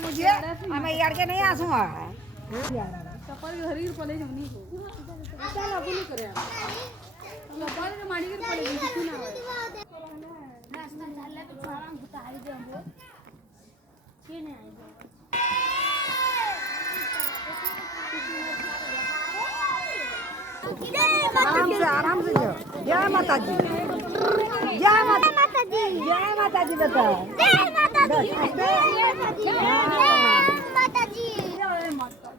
मुझे हमें यार के नहीं आसू चप्पल घरी पले जमनी को चल अब नहीं करे चप्पल के माड़ी के पले किसी ना रास्ता चलले पे छोरा उतारी दे हमको के नहीं आई आराम से जाओ जय माता दी जय माता दी जय माता दी बेटा जय माता दी जय माता दी जय माता दी